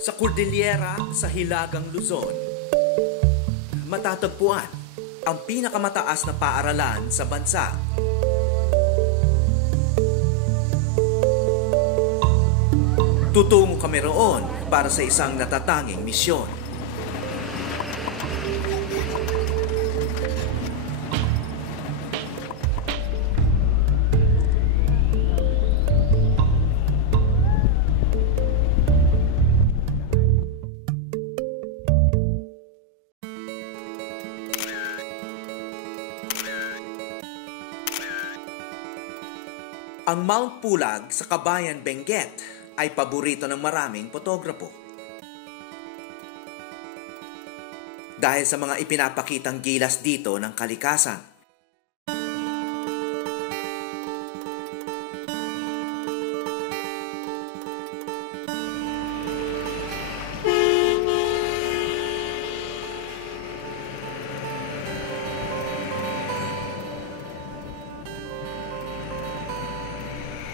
Sa Cordillera sa Hilagang Luzon, matatagpuan ang pinakamataas na paaralan sa bansa. Tutungo kami roon para sa isang natatanging misyon. Ang Mount Pulag sa Kabayan, Benguet ay paborito ng maraming potograpo. Dahil sa mga ipinapakitang gilas dito ng kalikasan.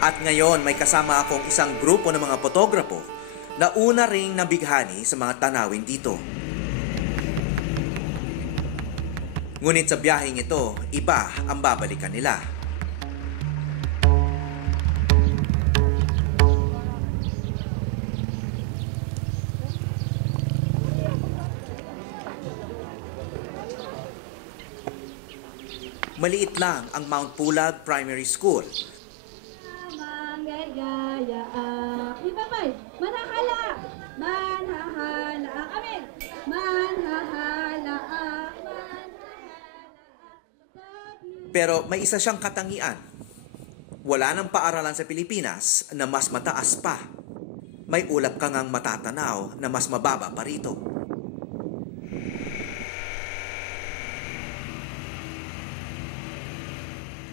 At ngayon may kasama akong isang grupo ng mga potograpo na una ring nabighani sa mga tanawin dito. Ngunit sa biyaheng ito, iba ang babalikan nila. Maliit lang ang Mount Pulag Primary School. Manhahala! Manhahala! Amen! Manhahala! Pero may isa siyang katangian. Wala nang paaralan sa Pilipinas na mas mataas pa. May ulap ka ngang matatanaw na mas mababa pa rito.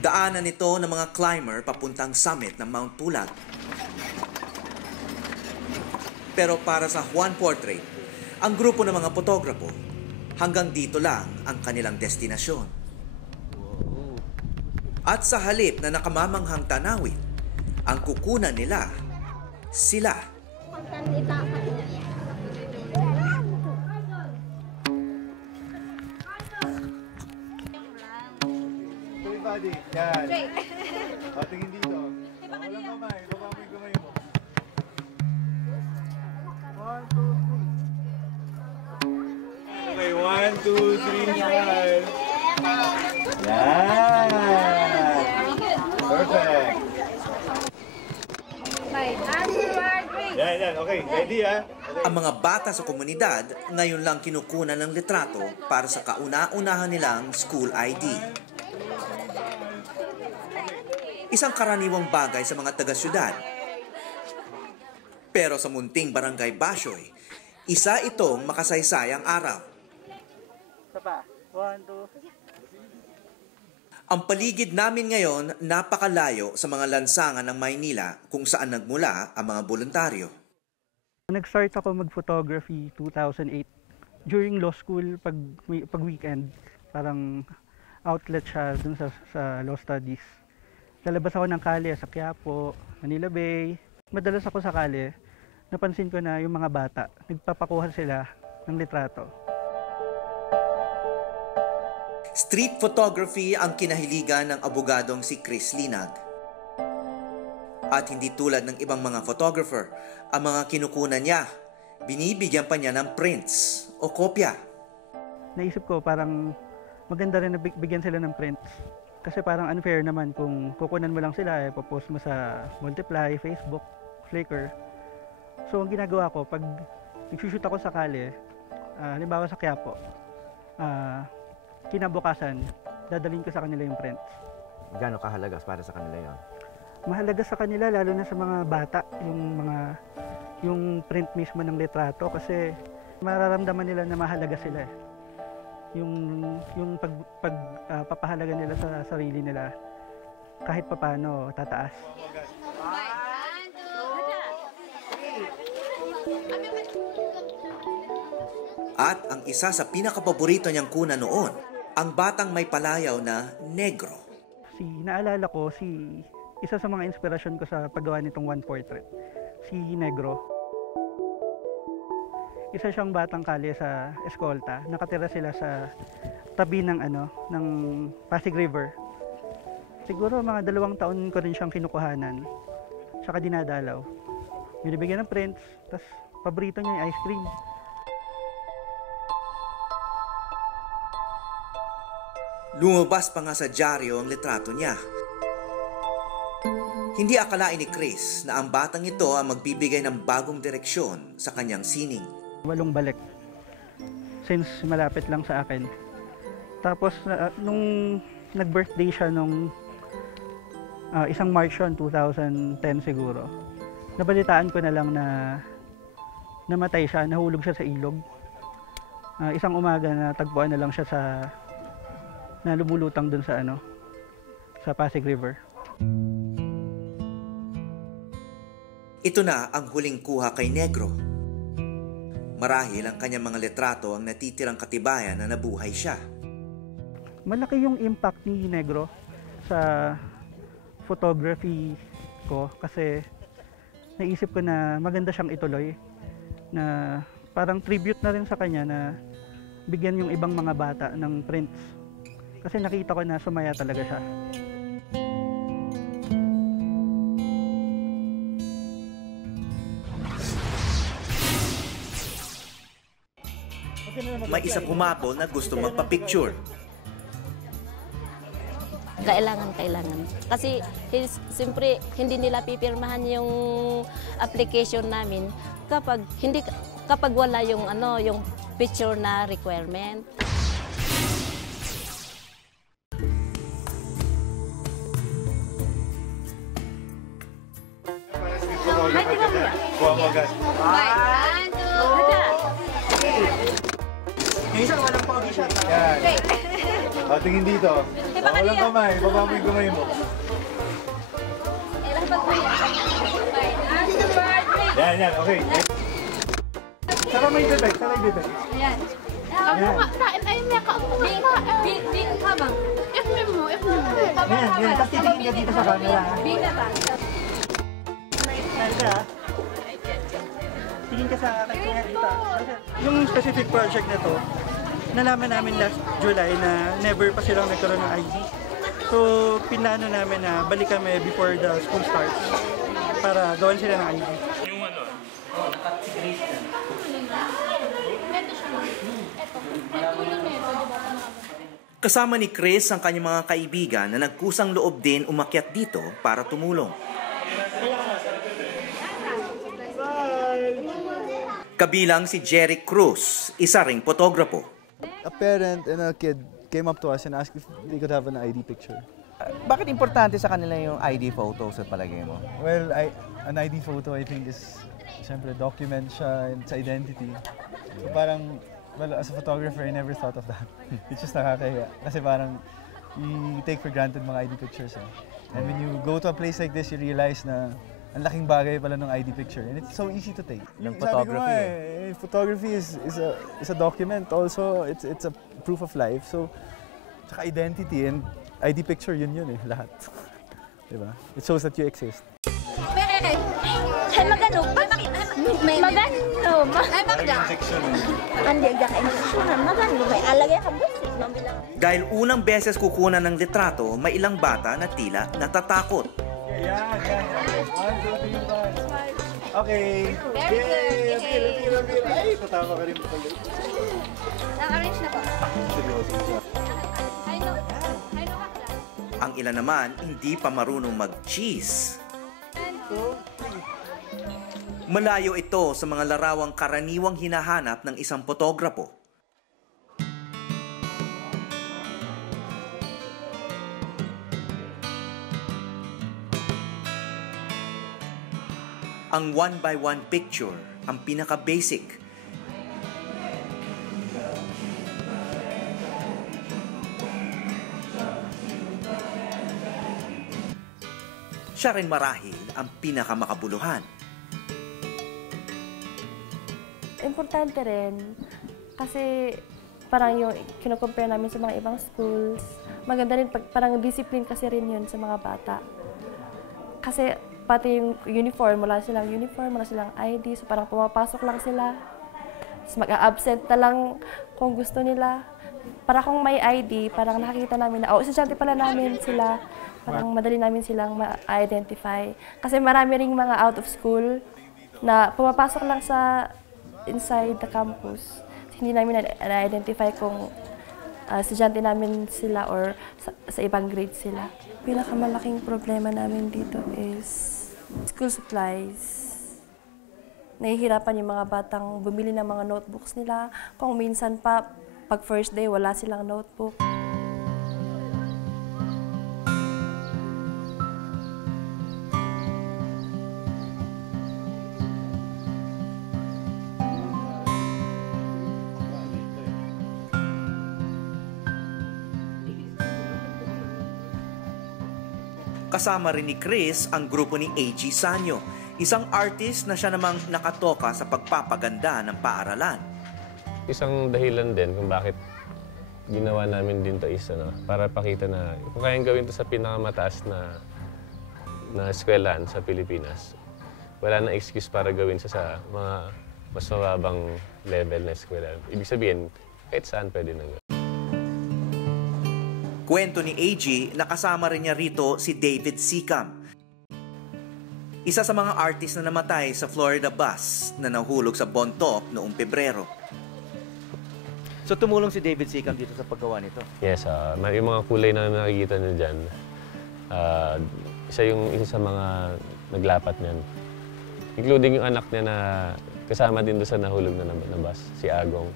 Daanan ito ng mga climber papuntang summit ng Mount Pulag. Pero para sa Juan Portrait, ang grupo ng mga potograpo, hanggang dito lang ang kanilang destinasyon. At sa halip na nakamamanghang tanawin, ang kukunan nila, sila. Everybody, yan. Tingin dito. Walang kamay, baba mo yung kamay mo. 1, 2, 3. Okay, 1, 2, 3, smile. Yan! Perfect! Yan, okay, ready ha? Okay. Ang mga bata sa komunidad ngayon lang kinukunan ng litrato para sa kauna-unahan nilang school ID. Isang karaniwang bagay sa mga taga-syudad. Pero sa munting barangay Basyoy, isa itong makasaysayang araw. Pa. 1, 2. Ang paligid namin ngayon napakalayo sa mga lansangan ng Maynila kung saan nagmula ang mga voluntaryo. Nag-start ako mag-photography 2008. During law school, pag weekend, parang outlet siya dun sa law studies. Lalabas ako ng kalye sa Quiapo, Manila Bay. Madalas ako sa kalye, napansin ko na yung mga bata, nagpapakuha sila ng litrato. Street photography ang kinahiligan ng abogadong si Chris Linag. At hindi tulad ng ibang mga photographer, ang mga kinukunan niya, binibigyan pa niya ng prints o kopya. Naisip ko parang maganda rin na bigyan sila ng prints. Kasi parang unfair naman kung kukunan mo lang sila, popost mo sa Multiply, Facebook, Flickr. So ang ginagawa ko, pag nagsushoot ako sa kalye, halimbawa sa Quiapo, kinabukasan, dadalhin ko sa kanila yung prints. Gaano kahalaga para sa kanila yon? Mahalaga sa kanila, lalo na sa mga bata, yung print mismo ng litrato kasi mararamdaman nila na mahalaga sila. Yung papahalaga nila sa sarili nila, kahit papaano tataas. At ang isa sa pinakapaborito niyang kuna noon, ang batang may palayaw na negro. Naalala ko isa sa mga inspirasyon ko sa paggawa nitong one portrait, si Negro. Isa siyang batang kalye sa eskolta. Nakatira sila sa tabi ng ng Pasig River. Siguro mga 2 taon ko rin siyang kinukuhanan. Tsaka dinadalaw. Binibigyan ng prints, tapos paborito niya yung ice cream. Lumabas pa nga sa dyaryo ang litrato niya. Hindi akalain ni Chris na ang batang ito ang magbibigay ng bagong direksyon sa kanyang sining. 8 balik. Since malapit lang sa akin. Tapos nung nag-birthday siya nung isang March 2010 siguro. Nabalitaan ko na lang na namatay siya, nahulog siya sa ilog. Isang umaga na tagpuan na lang siya na lumulutang dun sa sa Pasig River. Ito na ang huling kuha kay Negro. Marahil ang kanyang mga litrato ang natitirang katibayan na nabuhay siya. Malaki yung impact ni Negro sa photography ko kasi naisip ko na maganda siyang ituloy, na parang tribute na rin sa kanya na bigyan yung ibang mga bata ng prints. Kasi nakita ko na sumaya talaga siya. May isa kumabol na gusto magpa-picture. Kailangan. Kasi siyempre hindi nila pipirmahan yung application namin kapag wala yung yung picture na requirement. Kuha mo agad. Yung isa walang pogi siya. Yan. O, tingin dito. Walang kamay. Baba mo yung kamay mo. Yan. Okay. Saka may bibig. Ayan. Ayun niya ka. Bing habang. Ikmin mo. Yan. Tapos titingin ka dito sa camera. Bing na ta. Tingin ka sa akin dito. Yung specific project na to, nalaman namin last July na never pa silang nagkaroon ng ID. So, pinlano namin na balik kami before the school starts para gawan sila ng ID. Kasama ni Chris ang kanyang mga kaibigan na nagkusang loob din umakyat dito para tumulong. Kabilang si Jerry Cruz, isa ring fotograpo. A parent and a kid came up to us and asked if they could have an ID picture. Bakit importante sa kanila yung ID photos at palagay mo? Well, an ID photo I think is siyempre document siya, it's identity. So parang, well, as a photographer, I never thought of that. It's just nakakahiya. Kasi parang, you take for granted mga ID pictures. And when you go to a place like this, you realize na ang laking bagay pala ng ID picture. And it's so easy to take. Ng photography. Photography is a document also. It's a proof of life. So, tsaka identity and ID picture, yun lahat. Diba? It shows that you exist. Ay, magano? Magano? Ay, magda. Andi, magano? May alagay ka busit. Dahil unang beses kukunan ng litrato, may ilang bata na tila natatakot. Yan. 1, 2, 3, 5. Okay. Very good. Appeal. Ay, tatama ka rin pala. Naka-arrange na po. Seryoso siya. I know ka class. Ang ilan naman hindi pa marunong mag-cheese. Malayo ito sa mga larawang karaniwang hinahanap ng isang fotograpo. Ang 1x1 picture, ang pinaka-basic. Siya rin marahil ang pinaka-makabuluhan. Importante rin kasi parang yung kino-compare namin sa mga ibang schools, maganda rin parang discipline kasi rin yun sa mga bata. Kasi pati yung uniform, wala silang ID, so parang pumapasok lang sila. Mag-a-absent na lang kung gusto nila. Para kung may ID, parang nakikita namin na, estudyante pala namin sila. Parang madali namin silang ma-identify. Kasi marami ring mga out of school na pumapasok lang sa inside the campus. Hindi namin na-identify kung estudyante namin sila or sa ibang grade sila. Pinakamalaking problema namin dito is school supplies. Nahihirapan yung mga batang bumili ng mga notebooks nila. Kung minsan pa, pag first day, wala silang notebook. Kasama rin ni Chris ang grupo ni A.G. Sanyo, isang artist na siya namang nakatoka sa pagpapaganda ng paaralan. Isang dahilan din kung bakit ginawa namin din to is para pakita na kung kayang gawin to sa pinakamataas na eskwelahan sa Pilipinas, wala na excuse para gawin sa mga mas mababang level na eskwelahan. Ibig sabihin, kahit saan pwede na gawin. Kwento ni A.G. na kasama rin niya rito si David Sikam, isa sa mga artist na namatay sa Florida bus na nahulog sa Bontoc noong Pebrero. So tumulong si David Sikam dito sa paggawa nito? Yes, yung mga kulay na nakikita niyo dyan, isa sa mga naglapat niyan. Including yung anak niya na kasama din doon sa nahulog na bus, si Agong.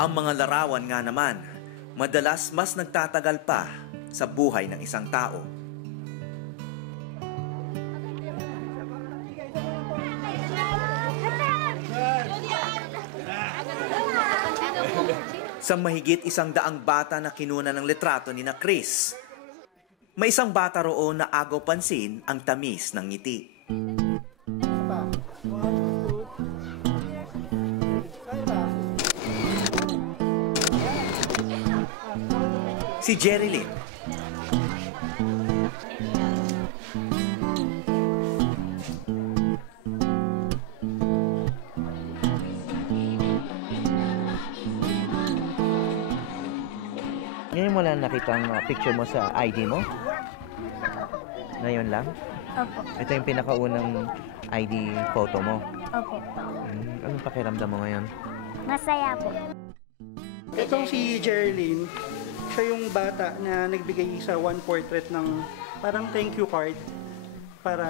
Ang mga larawan nga naman, madalas mas nagtatagal pa sa buhay ng isang tao. Sa mahigit 100 bata na kinuna ng litrato ni na Chris, may isang bata roon na agaw pansin ang tamis ng ngiti. Si Jerilyn. Ngayon mo lang nakita ang picture mo sa ID mo? Ngayon lang? Opo. Ito yung pinakaunang ID photo mo? Opo. Anong pakiramdam mo ngayon? Masaya po. Itong si Jerilyn, siya yung bata na nagbigay sa one portrait ng parang thank you card para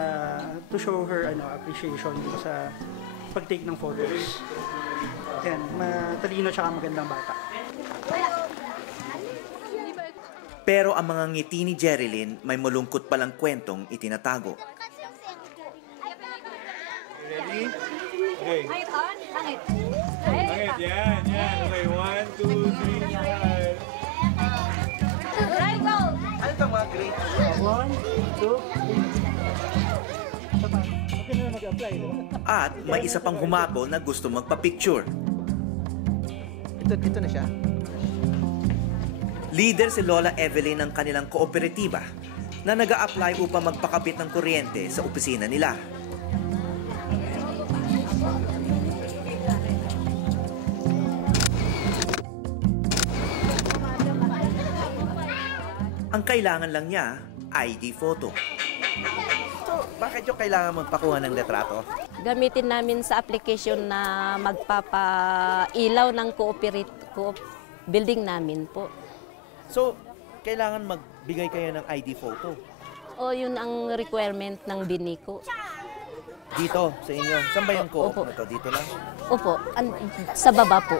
to show her appreciation sa pag-take ng photos. Yan, matalino tsaka magandang bata. Pero ang mga ngiti ni Jerilyn may malungkot palang kwentong itinatago. Ready? Okay. Bakit? Yan. Okay, 1, 2, 3, 4. Ano itong mga grade? 1, 2, 3. At may isa pang humabol na gusto magpa-picture. Ito na siya? Leader si Lola Evelyn ng kanilang kooperatiba na nag-a-apply upang magpakabit ng kuryente sa opisina nila. Ang kailangan lang niya, ID photo. So, bakit yung kailangan magpakuha ng litrato? Gamitin namin sa application na magpapailaw ng building namin po. So, kailangan magbigay kayo ng ID photo? O yun ang requirement ng BINICO. Dito, sa inyo? Saan ba yung co-op Opo. na to? Dito lang? Opo, sa baba po.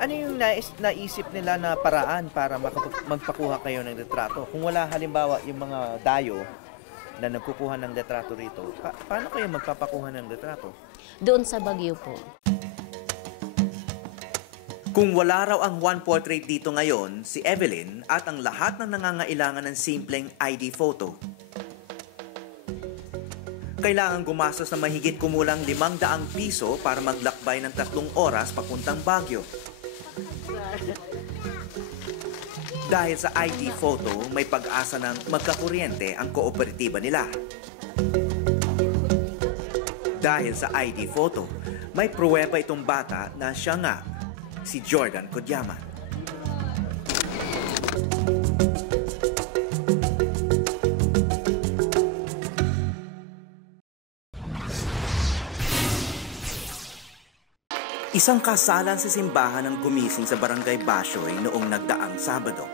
Ano yung naisip nila na paraan para magpakuha kayo ng litrato? Kung wala halimbawa yung mga dayo na nagkukuha ng litrato rito, paano kayo magpapakuha ng litrato? Doon sa Baguio po. Kung wala raw ang one portrait dito ngayon, si Evelyn at ang lahat ng nangangailangan ng simpleng ID photo, kailangan gumastos na mahigit kumulang 500 piso para maglakbay ng 3 oras papuntang Baguio. Dahil sa ID photo, may pag-asa ng magkakuryente ang kooperatiba nila. Dahil sa ID photo, may pruweba itong bata na siya nga, si Jordan Kodyaman. Isang kasalan sa simbahan ang gumising sa Barangay Basyoy noong nagdaang Sabado.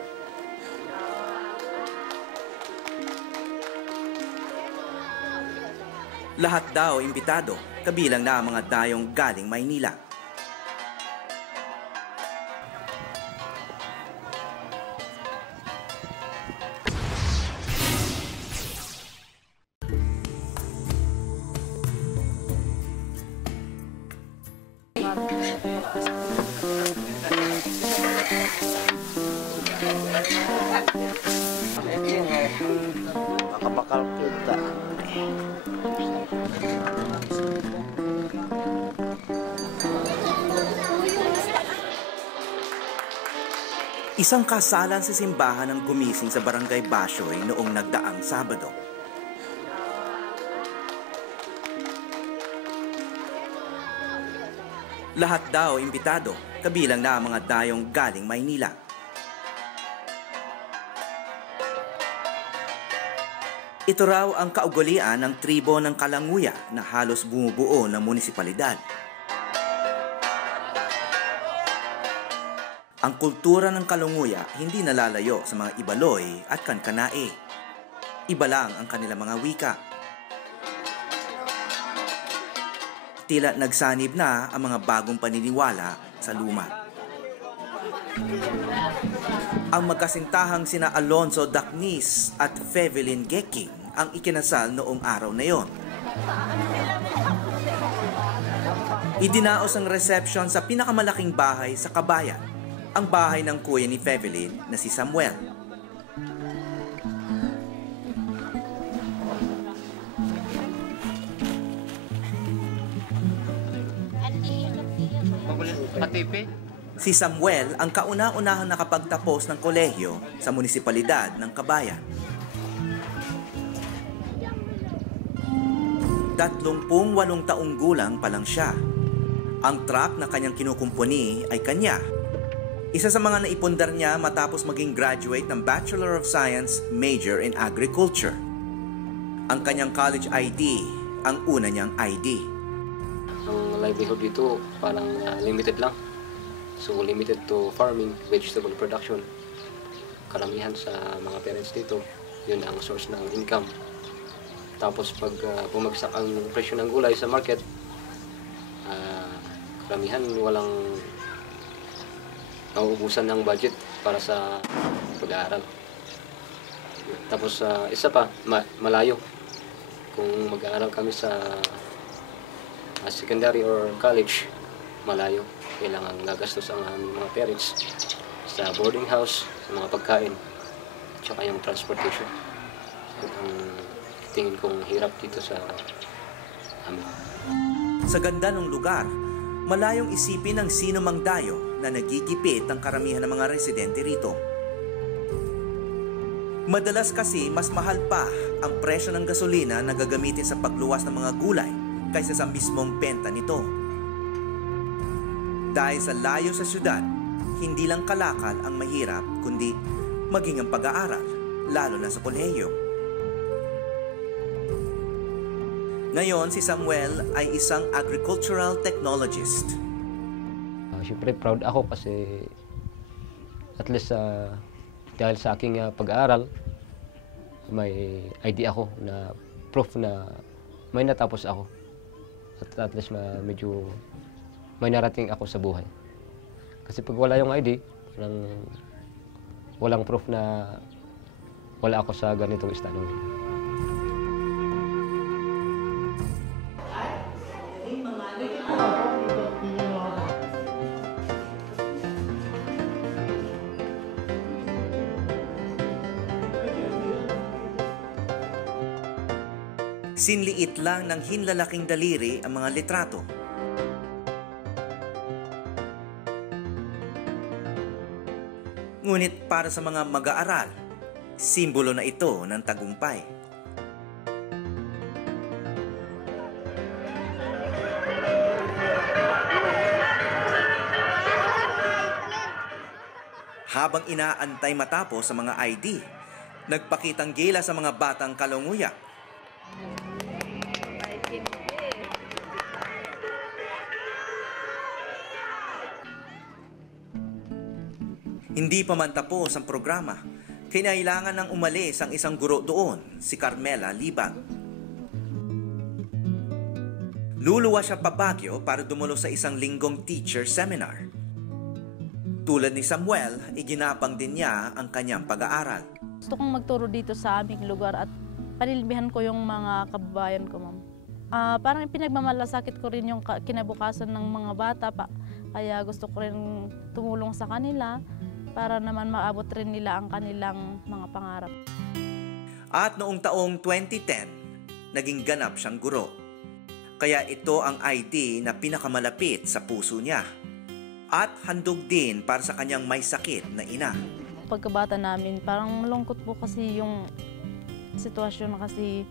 Lahat daw imbitado, kabilang na ang mga dayong galing Maynila. Makabakal kita. Isang kasalan sa simbahan ang gumising sa Barangay Basyoy noong nagdaang Sabado. Lahat daw imbitado, kabilang na ang mga dayong galing Maynila. Ito raw ang kaugalian ng tribo ng Kalanguya na halos bumubuo ng munisipalidad. Ang kultura ng Kalanguya hindi nalalayo sa mga Ibaloy at Kankanae. Iba lang ang kanilang mga wika. Tila nagsanib na ang mga bagong paniniwala sa luma. Ang magkasintahang sina Alonzo Dacnis at Fevelin Geking ang ikinasal noong araw na yon. Idinaos ang reception sa pinakamalaking bahay sa Kabayan, ang bahay ng kuya ni Fevelin na si Samuel. Si Samuel ang kauna-unahang nakapagtapos ng kolehiyo sa munisipalidad ng Kabayan. 38 taong gulang pa lang siya. Ang truck na kanyang kinukumpuni ay kanya. Isa sa mga naipundar niya matapos maging graduate ng Bachelor of Science major in Agriculture. Ang kanyang college ID, ang una niyang ID. Ang livelihood dito parang limited lang. So limited to farming, vegetable production. Karamihan sa mga parents dito, yun ang source ng income. Tapos pag bumagsak ang presyo ng gulay sa market, karamihan walang nauubusan ng budget para sa pag-aaral. Tapos isa pa, malayo. Kung mag-aaral kami sa secondary or college, malayo. Kailangan gagastos ang mga parents sa boarding house, sa mga pagkain, tsaka yung transportation. Ang tingin kong hirap dito sa amin. Sa ganda ng lugar, malayong isipin ng sino mang dayo na nagigipit ang karamihan ng mga residente rito. Madalas kasi mas mahal pa ang presyo ng gasolina na gagamitin sa pagluwas ng mga gulay kaysa sa mismong benta nito. Dahil sa layo sa syudad, hindi lang kalakal ang mahirap, kundi maging ang pag-aaral, lalo na sa kolehiyo. Ngayon, si Samuel ay isang agricultural technologist. Siyempre, proud ako kasi at least dahil sa aking pag-aaral, may ID ako na proof na may natapos ako. At least medyo may narating ako sa buhay. Kasi pag wala yung ID, walang proof na wala ako sa ganitong estado. Sinliit lang ng hinlalaking daliri ang mga litrato. Ngunit para sa mga mag-aaral, simbolo na ito ng tagumpay. Habang inaantay matapos sa mga ID, nagpakitang gila sa mga batang kalunguya. Hindi pa man tapos ang programa, kinailangan ng umalis ang isang guro doon, si Carmela Libag. Luluwa siya pa Baguio para dumalo sa isang linggong teacher seminar. Tulad ni Samuel, iginapang din niya ang kanyang pag-aaral. Gusto kong magturo dito sa aming lugar at panilbihan ko yung mga kababayan ko, ma'am. Parang pinagmamalasakit ko rin yung kinabukasan ng mga bata pa. Kaya gusto ko rin tumulong sa kanila para naman maabot rin nila ang kanilang mga pangarap. At noong taong 2010, naging ganap siyang guro. Kaya ito ang ID na pinakamalapit sa puso niya. At handog din para sa kanyang may sakit na ina. Pagkabata namin, parang malungkot po kasi yung sitwasyon kasi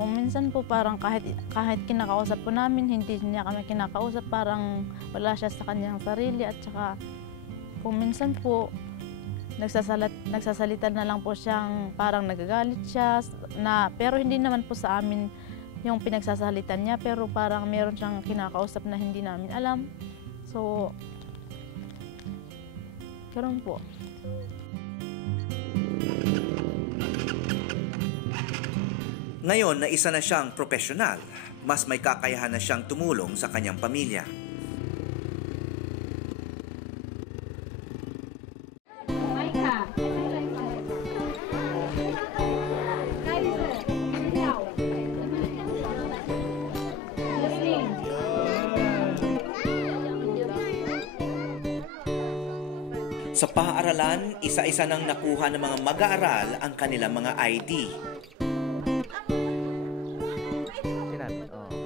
kung minsan po parang kahit kinakausap po namin, hindi niya kami kinakausap, parang wala siya sa kanyang sarili at saka kung minsan po, nagsasalita na lang po siyang parang nagagalit siya, pero hindi naman po sa amin yung pinagsasalitan niya, pero parang meron siyang kinakausap na hindi namin alam. So, ganoon po. Ngayon na isa na siyang profesional, mas may kakayahan na siyang tumulong sa kanyang pamilya. Sa paaralan, isa-isa nang nakuha ng mga mag-aaral ang kanilang mga ID.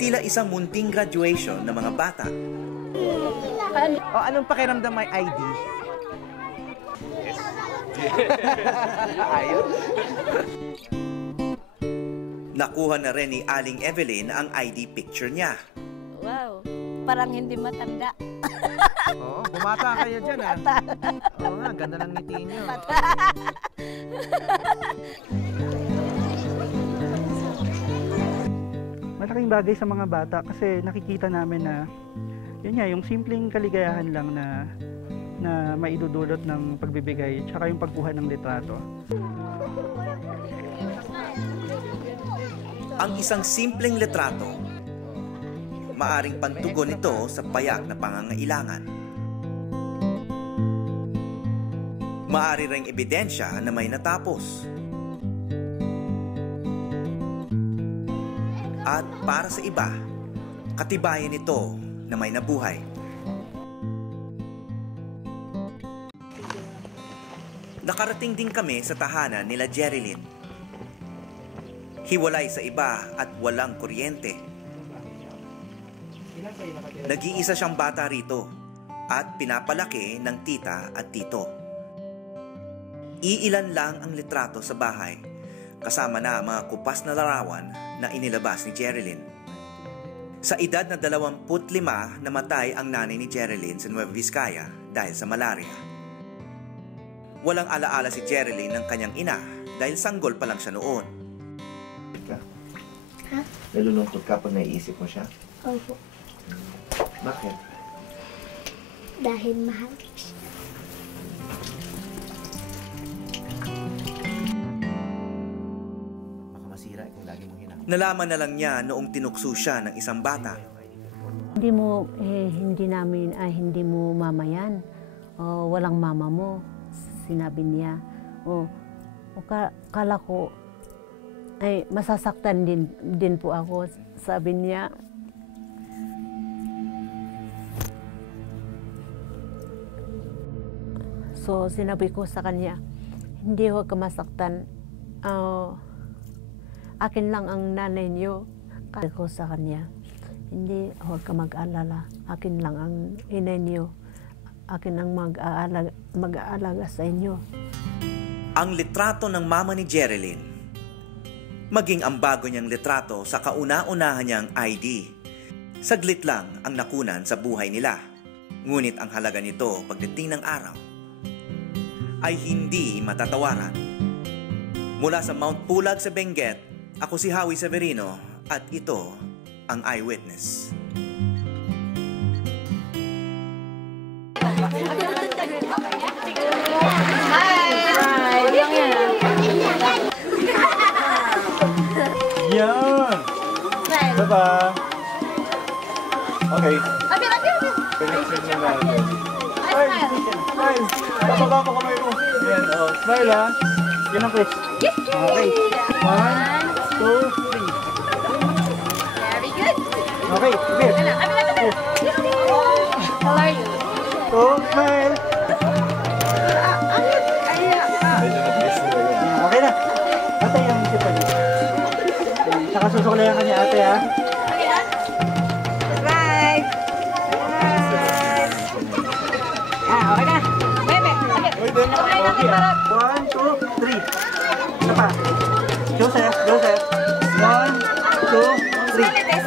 Tila isang munting graduation ng mga bata. Anong pakiramdam may ID? Ayun. Nakuha na rin ni Aling Evelyn ang ID picture niya. Wow, parang hindi matanda. Bumata kayo dyan, ah. Oo nga, ganda ng ngiti niyo. Malaking bagay sa mga bata kasi nakikita namin na yun nga, yung simpleng kaligayahan lang na maidudulot ng pagbibigay tsaka yung pagkuha ng litrato. Ang isang simpleng litrato, maaring pantugon nito sa payak na pangangailangan. Maari ring ebidensya na may natapos. At para sa iba, katibayan nito na may nabuhay. Nakarating din kami sa tahanan nila Jerilyn. Hiwalay sa iba at walang kuryente. Nag-iisa siyang bata rito at pinapalaki ng tita at tito. Iilan lang ang litrato sa bahay, kasama na mga kupas na larawan na inilabas ni Jerilyn. Sa edad na 25, namatay ang nanay ni Jerilyn sa Nueva Vizcaya dahil sa malaria. Walang alaala si Jerilyn ng kanyang ina dahil sanggol pa lang siya noon. Ha? Nalulungkot ka pag naiisip mo siya? Opo. Bakit? Dahil mahal siya. Baka masira kung lagi mong hinang. Nalaman na lang niya noong tinukso siya ng isang bata. Hindi mo mama yan. Walang mama mo, sinabi niya. Kala ko, masasaktan din po ako, sabi niya. So sinabi ko sa kanya, hindi, huwag ka masaktan. Akin lang ang nanay niyo. Sabi ko sa kanya, hindi, huwag ka mag-alala. Akin lang ang inay niyo. akin ang mag-aalaga sa inyo. Ang litrato ng mama ni Jerilyn, maging ang bago niyang litrato sa kauna-unahan niyang ID, saglit lang ang nakunan sa buhay nila. Ngunit ang halaga nito pagdating ng araw ay hindi matatawaran. Mula sa Mount Pulag sa Benguet, ako si Howie Severino at ito ang Eyewitness. Yan! Diba? Okay. Connection na natin. Smile! Smile! Bababa mo kamay mo. Yan, oh. Smile, ha? Yan ang Chris. Okay. 1, 2, 3. Very good. Okay, good. How are you? Oh, smile! Okay na. Ate, yung isip pa niya. Saka susuklayan ka niya, ate, ha? Right. Okay na. Bebe. Okay, ha? 1, 2, 3. Isa pa. Joseph. 1, 2, 3.